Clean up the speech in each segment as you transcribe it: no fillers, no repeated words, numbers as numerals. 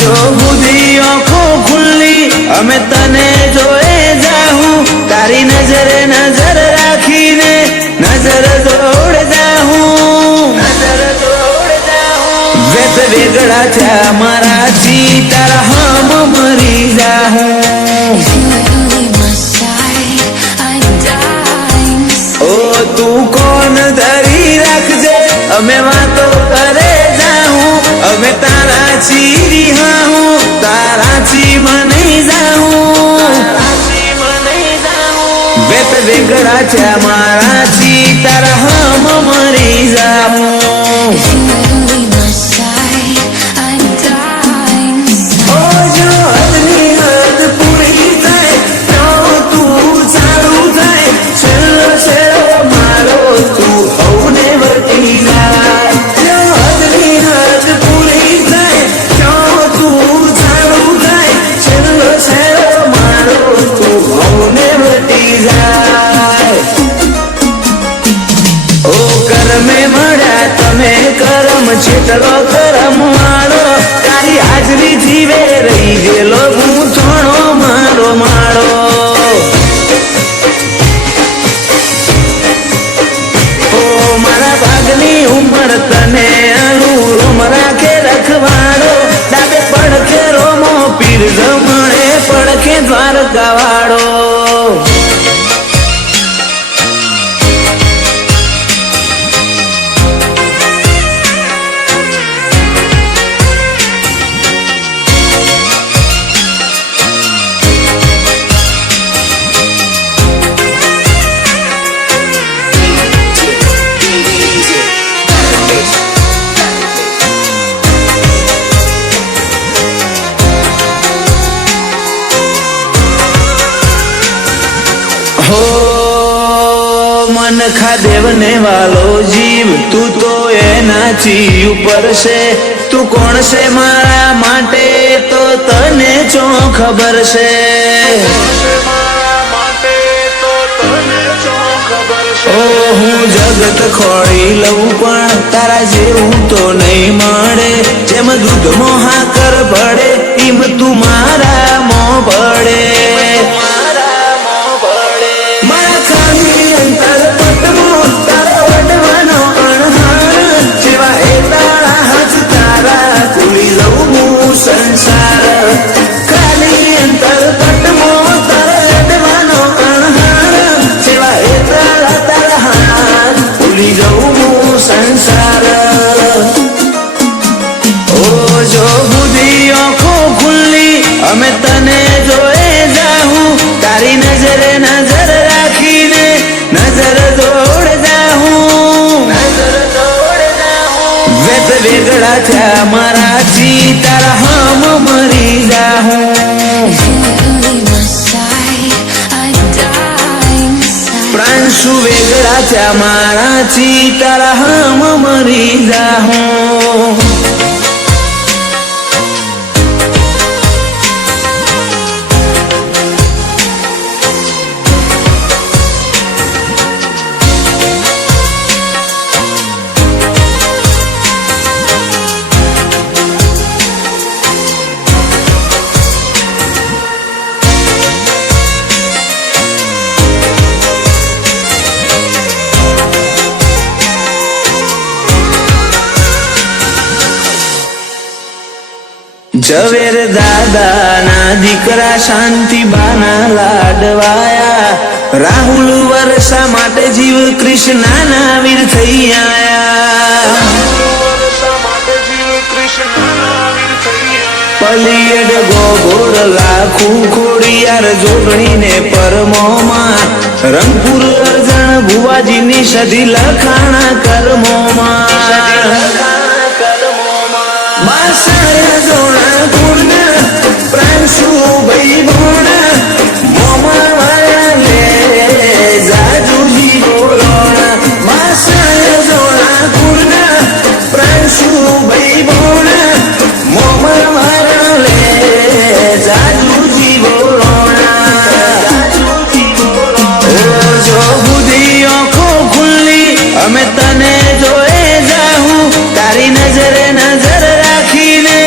જો બુધી આંખો ખુલ્લી અમે તને જોએ જાહું તારી નજરે નજર રાખીને નજર દોડ જાહું વેત વેગળા થયા મારાથી તારા હમ મરી જાહું ઓ તું કોણ ધરી રાખજે અમે વાતો કરે જાહું અમે તારા ચીરી હાહું તારા છી મને જાહું વેત વેગળા થયા મારાથી તારા હમ મરી જાહું ચેટલો કરમ વાળો તારી હાજરી જીવે રહી ગયેલો હું થોડો મારો માળો ઓ મારા ભાગની ઉંમર તને અનુરૂમ રાખે રખવાડો ડાબે પડખે રોમો પીર જમણે પડખે દ્વારકા વાળો मन खादेव ने वालो जीव तू तो एनाथी ऊपर से तू कोण से मारा माटे तो तने चो खबर से ओ हूँ जगत खोड़ी लऊं पण तारा जेवूं तो नहीं मळे जेम दूध मोहा कर पड़े इम तू मारा मो पड़े संसार खाली अंतर पटमो तरडवानो अणहार सिवाय तारा तारा हाथ भूली जाऊं संसार ओ जो बुधी आंखो खुली અમે તને જોએ જાહું તારી નજરે નજર રાખીને નજર દોડ જાહું વેત વેગળા થયા મારાથી તારા હમ મરી જાહું પ્રાણ શું વેગળા થયા મારાથી તારા હમ મરી જાહું ઝવેર દાદા ના દીકરા શાંતિ બાના લાડવાયા રાહુલ વર્ષા માટે જીવ કૃષ્ણા ના વીર થઈ આયા પલિયડ ગોગોળ લાખું ખોડિયાર જોગણી ને પરમોમાં રંગપુર અર્જણ ભુવાજીની સધી લખાણા કર્મોમાં માસર જોણા ગુણ પ્રાંશુ ભાઈ ભોણા મોમા વાળા લે જાજુજી બોલોણા માસર જોણા ગુણ પ્રાંશુ ભાઈ ભોણા મોમા વાળા લે જાજુજી બોલોણા ઓ જો બુધી આંખો ખુલ્લી અમે તને જોએ જાહું તારી નજરે નજર રાખીને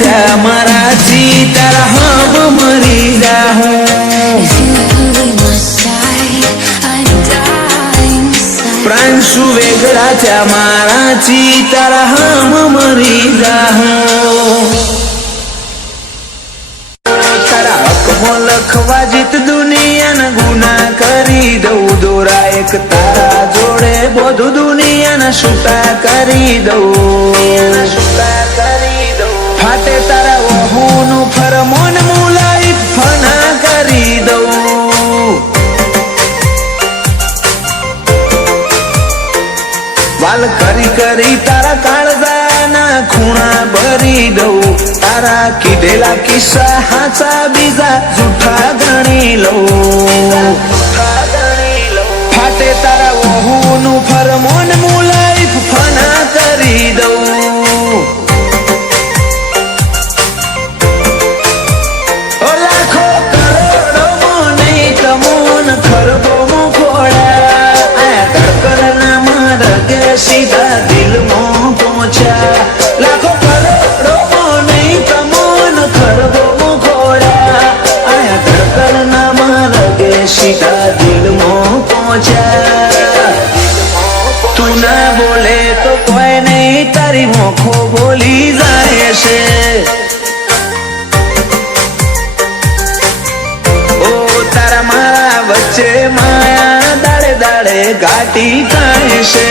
થયા મારાથી તારા હમ મરી જાહું પ્રાંશુ વેગળા થયા મારાથી તારા હમ મરી જાહું તારા હકમાં લખવા જીત દુનિયાના ગુના કરી દઉં દોરા એક તારા જોડે બધું દુનિયાના છૂટા કરી દઉં ફાટે તારા વહુનું ફરમોન મુલાઈ ફના કરી દઉં વાલ કરી કરી તારા કાળજાના ખૂણા ભરી દઉં તારા કીધેલા કિસ્સા હાચા બીજા જૂઠા ગણી લઉં ફાટે તારા વહુનું ફરમોન મુલાઈ ફના કરી દઉં લાખો કરોડો નહીં તમોન ખરબો ખોડા આ કડકડના માર્ગે સીધા દિલમાં પહોંચ્યા લાખો કરોડો નહીં તમોન ખરબો ખોડા આ કડકડના માર્ગે સીધા દિલમાં પહોંચ્યા તું ના બોલે તો કોઈ નહીં તારી મોખો બોલી જાય છે વચ્ચે માયા દાડે દાડે ઘાટી કાઢે છે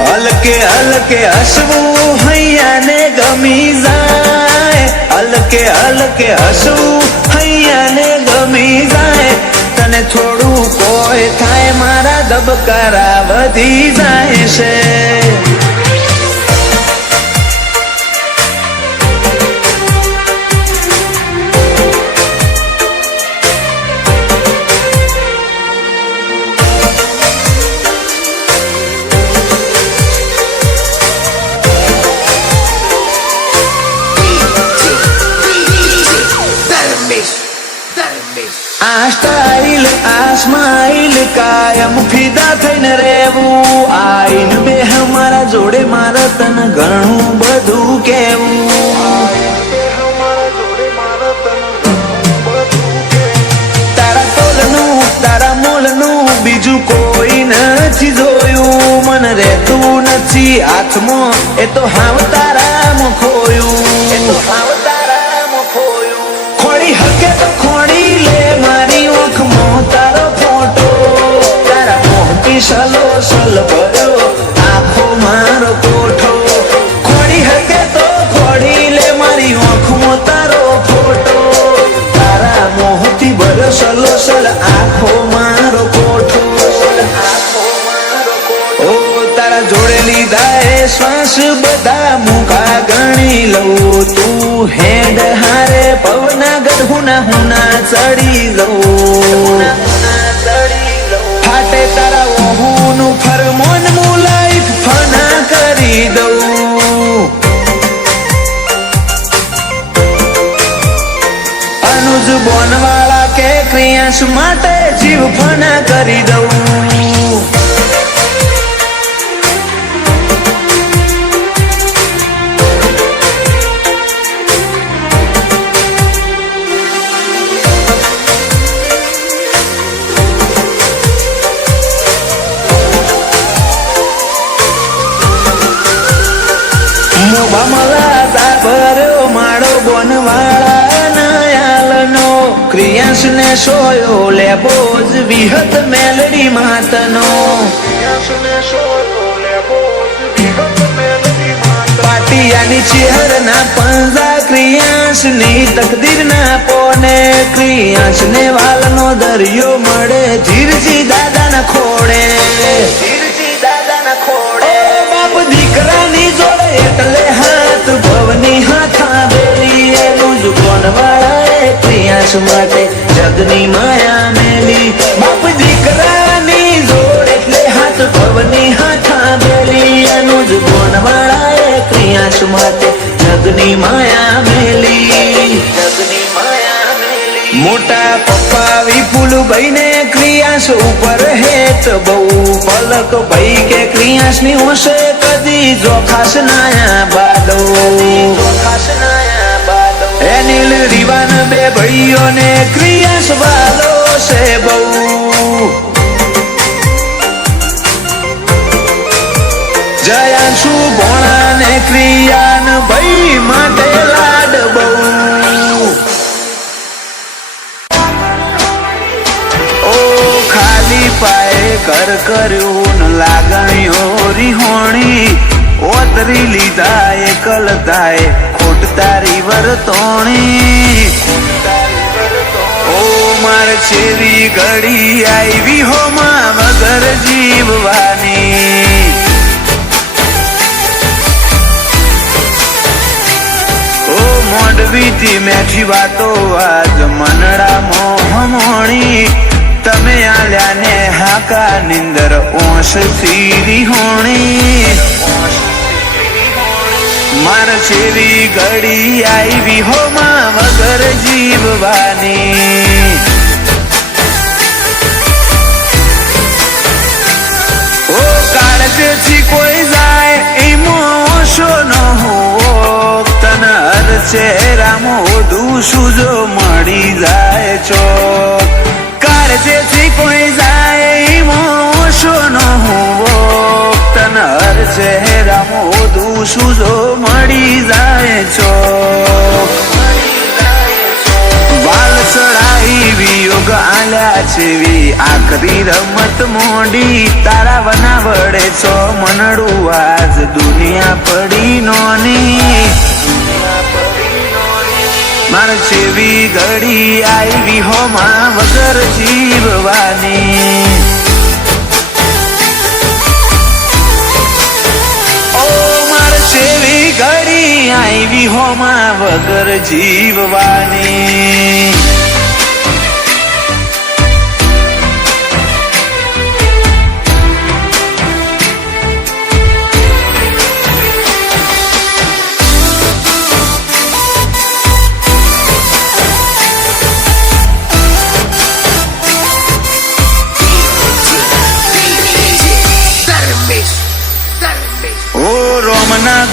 હલકે હલકે હસવું હૈયાને ગમી જાય હલકે હલકે હસવું હૈયાને ગમી જાય તને થોડું કોઈ થાય મારા ધબકારા વધી જાય છે આ સ્ટાઇલ આ સ્માઇલ કાયમ ફિદા થઈને રહેવું આઈન બે હમારા જોડે મારા તને ઘણું બધું કેવું તારા તોલનું તારા મોલનું બીજું કોઈ નથી જોયું મને રહેતું નથી હાથમાં એ તો હાવ તારામાં ખોયું ખોડી હકે તો ખોડી લે મારી ઓખમાં તારો ફોટો તારા મોહથી સલો સલ ભર્યો આખો મારો કોઠો ખોડી હકે તો ખોડી લે મારી ઓખમાં તારો ફોટો તારા મોહથી ભર્યો સલો સલ આખો મારો કોઠો ઓ તારા જોડે લીધા એ શ્વાસ બધા મુખા ગણી લઉં તું હેડ હારે પવના ગઢુના હુના ચડી લઉં ફાટે તારા વહુનું ફરમોન મુલાઈ ફના કરી દઉં અનુજ બોનવાળા કે ક્રિયાંશ માટે જીવ ફના કરી દઉં માળો બોનવાળા નયાલનો ક્રિયાંશ ને સોયો લેબો જ વિહત મેલડી માતનો પાટિયાની ચેહર ના પંજા ક્રિયાંશ ની તકદીર ના પોને ક્રિયાંશ ને વાલનો દરિયો મળે ધીરજી દાદા ના ખોડે બાપ દીકરાની જોડે એટલે હાથ ભવની હાથા બેલી એનું જ કોનવાળાએ ક્રિયાંશ માટે જગની માયા મેલી બાપ દીકરાની જોડે એટલે હાથ ભવની હાથા બેલી એનું જ કોનવાળાએ ક્રિયાંશ માટે જગની માયા મેલી મોટા પપ્પા વિપુલભાઈ ને ક્રિયાશ ઉપર હેત બહુ પલક ભાઈ કે ક્રિયાશ ની હોશે કદી જોખાશ નાયા બાદો એનિલ રીવાન બે ભાઈઓ ને ક્રિયાશ વાલો છે બહુ જયાંશુ ભોણા ને ક્રિયાન ભાઈ માટે લાડ બહુ પાએ કર કર્યું લાગણીઓ રીહોણી ઓતરી લીધા એકલતાએ ખોટ તારી વર્તોણી ઓ માર છેવી ઘડી આવી હો માં વગર જીવવાની ઓ મોડવીથી મેઠી વાતો આજ મનડા મોહમોણી તમે આલ્યા ને હાકા નિંદર ઓશ સીરી હોણી માર છેવી ઘડી આવી હો માં વગર જીવવાની ઓ કાળજથી કોઈ જાય એમો ઓશો ન હો તન હર ચહેરામાં ઓધું સુજો મળી જાય ચોક જેથી કોઈ જાય મોશો ન હોવો તન હર ચહેરામાં ઓધું સુજો મળી જાય છો વાલ ચડાઈ વિયોગ આલ્યા છેવી આખરી રમત મોડી તારા વના વડે છો મનડું આજ દુનિયા પડી નોની માર છેવી ઘડી આવી હો માં વગર જીવવાની ઓ માર છેવી ઘડી આવી હો માં વગર જીવવાની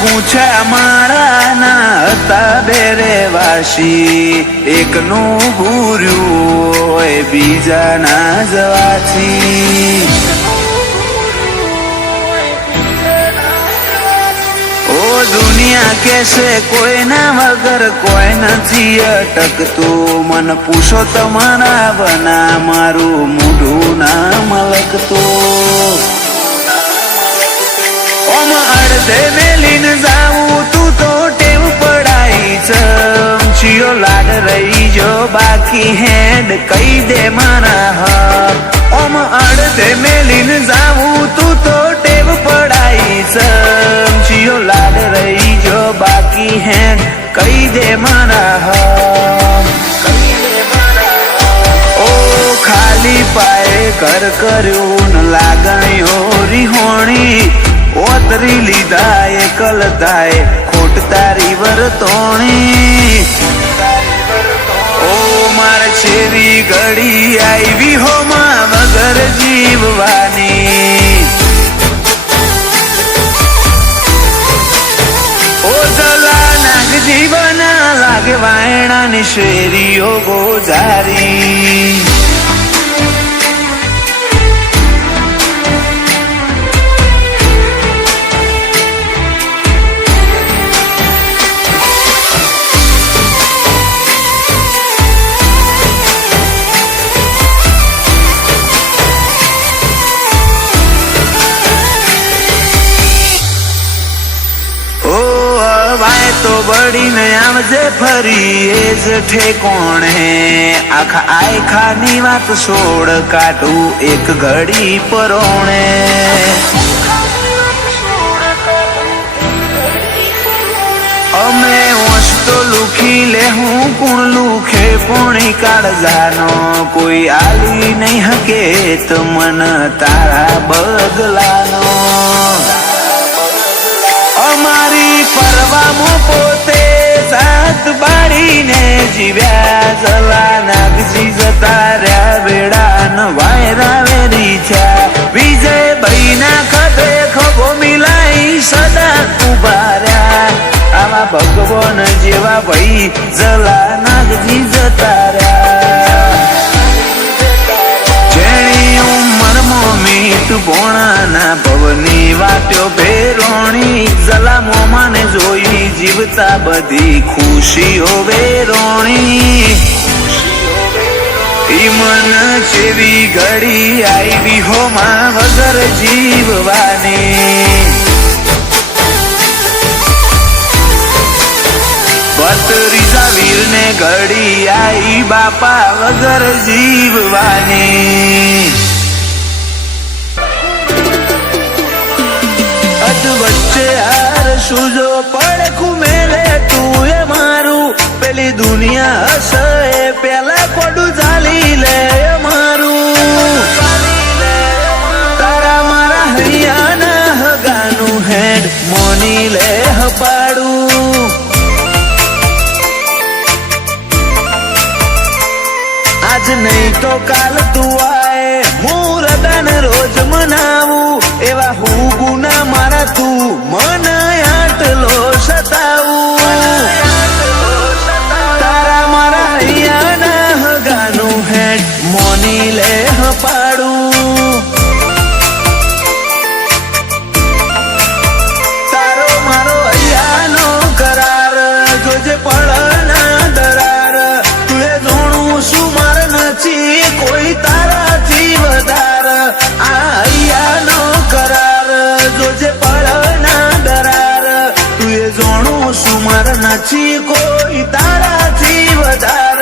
ગુંછા મારા ના હતા બેરે વાસી એકનું ભૂર્યું હોય બીજા ના જવાથી ઓ દુનિયા કેસે કોઈના વગર કોઈ નથી અટકતું મન પૂછો તમારા બના મારું મૂઢું ના મલકતું અડધે મેલીન જાવું તું તો ટેવ પડાઈ ચમચીઓ લાડ રહી જો બાકી હેડ કઈ દે મારા હક ઓમ અડધે મેલીન જાવું તું તો ટેવ પડાઈ ચમચીઓ લાડ રહી જો બાકી હેડ કઈ દે મારા હક ઓ ખાલી પાએ કર કર્યું લાગણીઓ રીહોણી ઓતરી લીધા એકલતાએ ખોટ તારી વર્તોણી ઓ માર છેવી ઘડી આવી હો માં વગર જીવવાની ઓ જલા નાગ જીવના લાગે વાયણાની શેરીઓ ગોજારી તો બળીને આવજે ફરી એ જ ઠેકોણે આખા આયખાની વાત છોડ કાઢું એક ઘડી પરોણે અમે વંશ તો લુખી લે હું કુણ લુખે પોણી કાળજાનો કોઈ આલી નહીં હકે તો મન તારા બગલાનો અમારી પરવામાં પોતે સાત બાળીને જીવ્યા જલા નાગ કોઈ જતા રહ્યા વેડા ન વાયરા વેરી થયા વિજય ભાઈ ના ખભે ખભો મિલાઈ સદા ઉભા રહ્યા આવા ભગવાન જેવા ભાઈ જલા નાગજી જતા રહ્યા જેણી ઉંમરમાં મીઠ ભોણાના ભવની વાટ્યો ભેરોણી જલા મોમાને જોઈ જીવતા બધી ખુશીઓ વેરોણી ઈ મન જેવી ઘડી આવી હોમાં વગર જીવવાની ભત્રીજા વીરને ઘડી આઈ બાપા વગર જીવવાની અધ વચ્ચે હાર સુજો પડખું મેલે તું એ મારું પેલી દુનિયા હશે પેલા કોડું ચાલી લે મારું તારા મારા હૈયાના હગાનું હેડ મોની લે હપાડું આજ નહીં તો કાલ તું આય મુરદાન રોજ મનાવું એવા હું ગુના મારા તું મન આટલો સતાવું તારા મારા હૈયાના હગાનું હેડ મોની લે હપાડું તારો મારો હૈયાનો કરાર જોજે પડના દરાર તું એ જોણું શું માર નથી કોઈ તારાથી વધાર આ હૈયાનો કરાર જોજે પડના દરાર તું એ જોણું શું માર નથી કોઈ તારાથી વધાર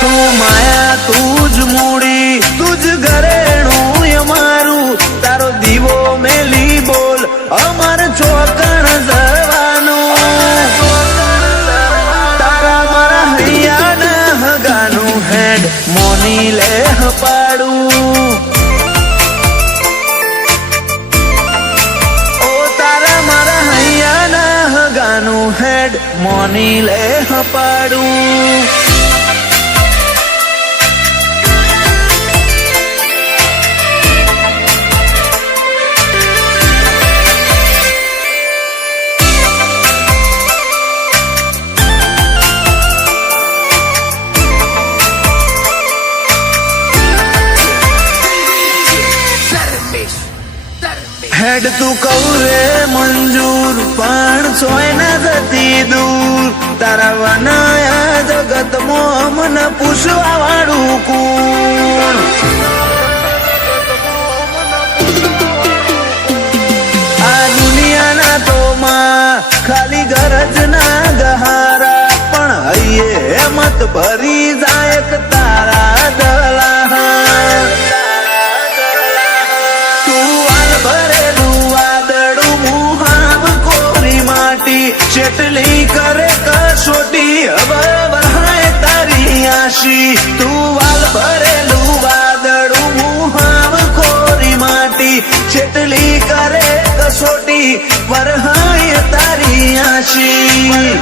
તું માયા તું જ મૂડી તું જ ઘરેણું અમારું તારો દીવો મેલી બોલ અમાર ચોકણ જવાનું તારા મારા હૈયાના હગાનું હેડ મોની લે હપાડું ઓ તારા મારા હૈયાના હગાનું હેડ મોની લે હપાડું હેડ તું કહું રે મંજૂર પણ સોય ના જતી દૂર તારા વનાયા જગતમાં મન પૂછવા વાળું કોણ આ દુનિયાના તો માં ખાલી ગરજ ના ગહારા પણ હૈયે હેમત ભરી જાય તારા દલા ચેટલી કરે કસોટી હવે વરહાય તારી આશી તું વાલ ભરેલું વાદળું મુહાવ કોરી માટી ચેટલી કરે કસોટી વરહાય તારી આશી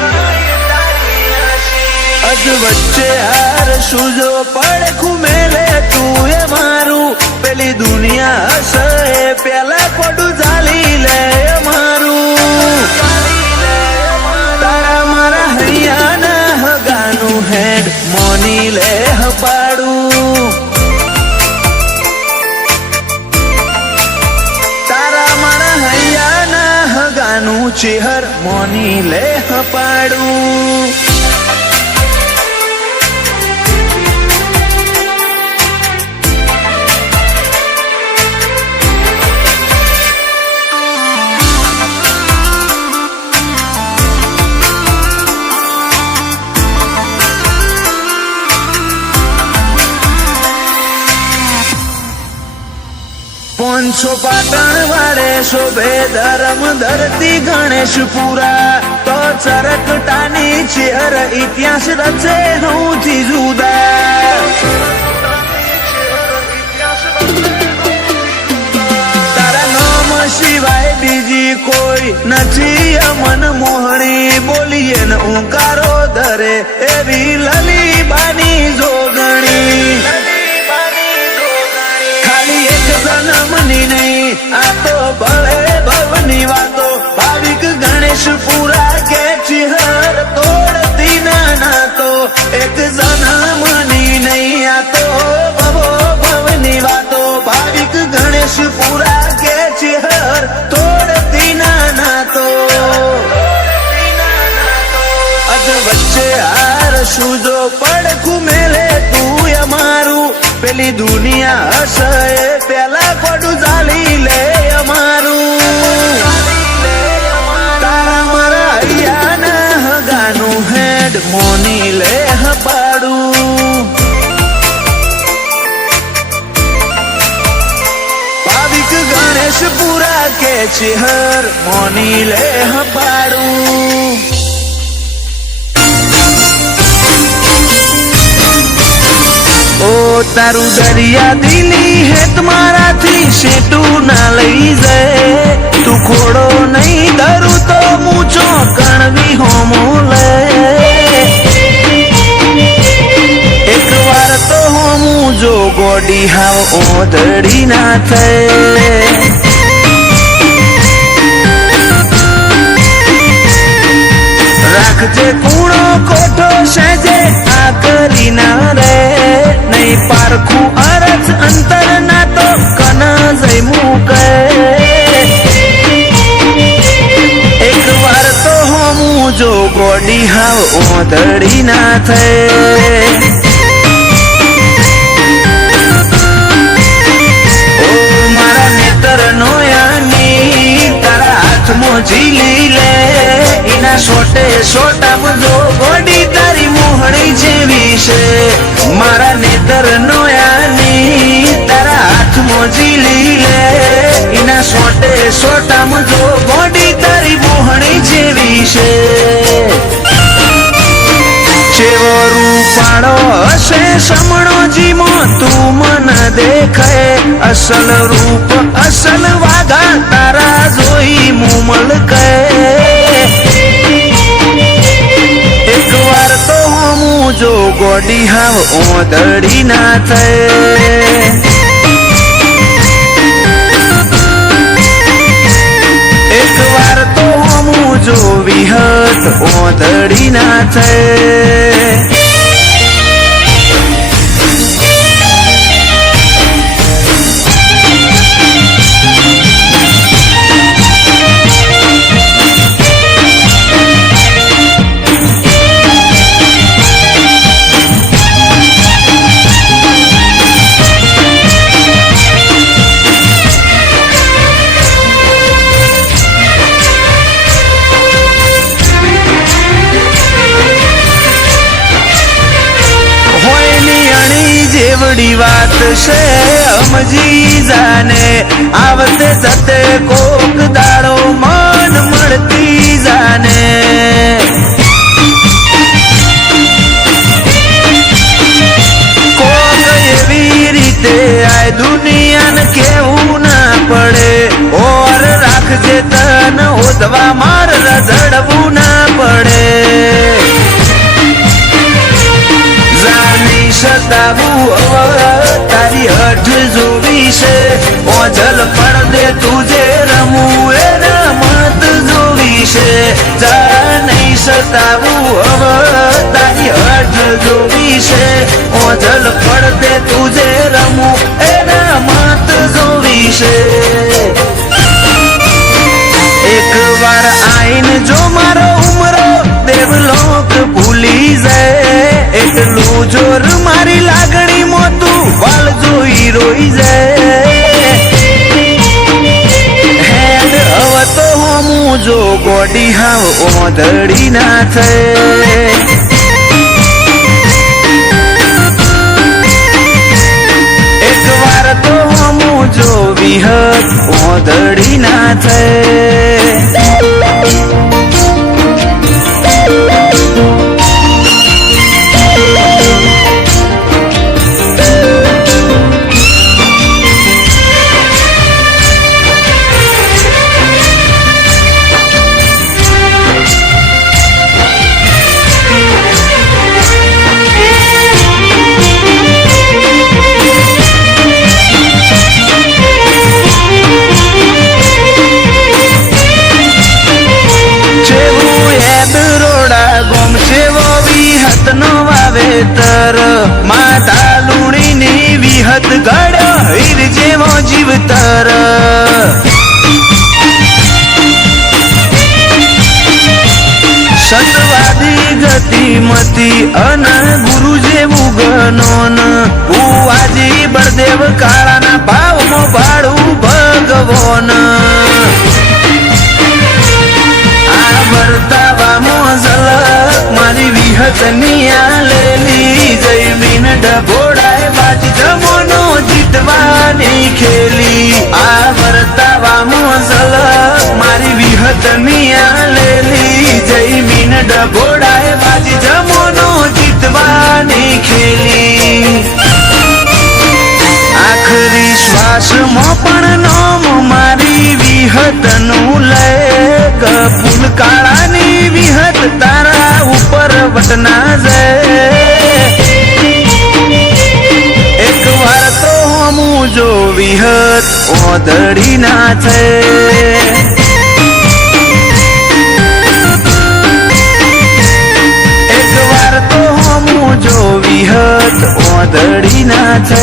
અજ વચ્ચે હાર સુજો પડખું મેલે તું એ મારું પેલી દુનિયા હશે પેલા કોડું ચાલી લે મારું તારા મારા હૈયાના હગાનું હેડ મોની લે હપાડું તારા મારા હૈયાના હગાનું ચેહર મોની લે હપાડું પોંછો પાટણ વાળે શોભે ધર્મ ધરતી ગણેશપુરા તો ચરકટાની ચેહર ઇતિહાસ રચે હઉથી જુદા તારા નામ સિવાય બીજી બીજી કોઈ નથી અમન મોહણી બોલીએ ને ઉંકારો ધરે એવી લલીબાની જોગણી ખાલી એક જન્મની નહીં આ તો ભવે ભવની વાતો ભાવિક ગણેશ પૂરા કે ચિહર તોડતી ના તો એક જન્મની નહીં આ તો ભવો ભવની વાતો ભાવિક ગણેશ પૂરા કે ચિહર તોડતી ના તો અજ વચ્ચે હાર શું જો પડખું મેલે તું અમારું પેલી દુનિયા હશે પેલા પડું ચાલી લે અમારું તારા મારા હૈયાના હગાનું હેડ મોની લે હપાડું ભાવિક ગણેશ પૂરા કે છે હર મોની લે હપાડું ઓ તારું દરિયા દિલી હે તમારાથી શેટું ના લઈ જાય તું ખોડો નહીં ધરું તો મૂચો કણવી હોમો લે એક વાર તો હોમું જો ગોડી હાવ ઓધડી ના થાય રાખજે કૂણો કોઠો સેજે આ કરી ના રે નહીં પારખું અરજ અંતર ના તો કન જઈ મૂકે એક વાર તો હોમું જો ગોડી હાવ ઓધડી ના થાય ઓ મારા નેતર નો યાની તારા હાથમાં ઝીલી લે એના સોટે સોટા જો ગોડી તારી મોહણી જેવી છે મારા નેતર નો યાની તારા હાથમાં ઝીલી લે એના સોટે સોટા જો ગોડી તારી મોહણી જેવી છે ચેવો રૂપાળો હશે સમણો જીમો તું મન દેખાય અસલ રૂપ અસલ વાઘા તારા જોઈ મુમલ કહે એક વાર તો હું જો ગોડી હાવ ઓધડી ના થાય એક વાર તો હું જો વિહત ઓધડી ના થાય જેવડી વાત છે સમજી જાને આવતે જતે કોક દાડો મન મળતી જાને કોક એવી રીતે આ દુનિયાને કેવું ના પડે ઓર રાખજે તન ઓધવા માર રઝળવું ના પડે સતાવું તારી હઠ જોવી છે ઓજલ પડદે તુજે રમવું એ રમત જોવી છે જા નહીં સતાવું તારી હઠ જોવી છે ઓજલ પડદે તુજે રમવું એ રમત જોવી છે એક વાર આઈન જો મારો ઉમરો દેવલોક ભૂલી જાય એટલું જોર મારી લાગણી મોતું વાલ જોઈ રોઈ જાય હેડ હવે તો હું જો ગોડી હાવ ઓધડી ના થાય એક વાર તો હું જો વિહત ઓધડી ના થાય દૂધ કાઢ્યો હીર જેવો જીવતર સતવાદી ગતિમતી અન ગુરુ જેવું ગનોન ભુવાજી બળદેવ કાળાના ભાવમાં ભાડું ભગવાન આ વર્તાવામાં ઝલક મારી વિહતની આલેલી જયમીન ડભોડાય બાજી જમોનો જીતવાની ખેલી આ વર્તાવામાં ઝલક મારી વિહતની આલેલી જયમીન ડભોડાય બાજી જમોનો જીતવાની ખેલી આખરી શ્વાસમાં પણ નોમ મારી વિહતનું લે ફૂલ કાળાની વિહત તારા ઉપર વટના જાય એક વાર તો હમું જો વિહત ઓદડી ના છે એક વાર તો હમું જો વિહત ઓદડી ના છે